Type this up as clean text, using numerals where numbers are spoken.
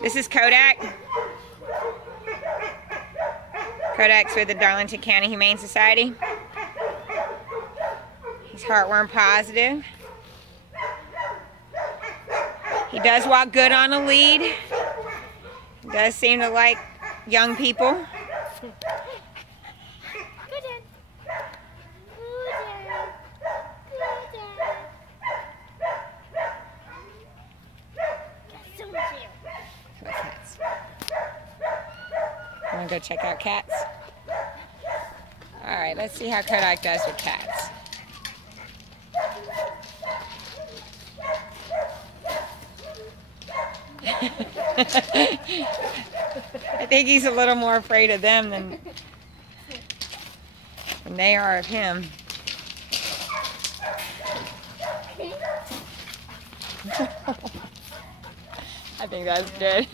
This is Kodak. Kodak's with the Darlington County Humane Society. He's heartworm positive. He does walk good on a lead. He does seem to like young people. Want to go check out cats? Alright, let's see how Kodak does with cats. I think he's a little more afraid of them than they are of him. I think that's good.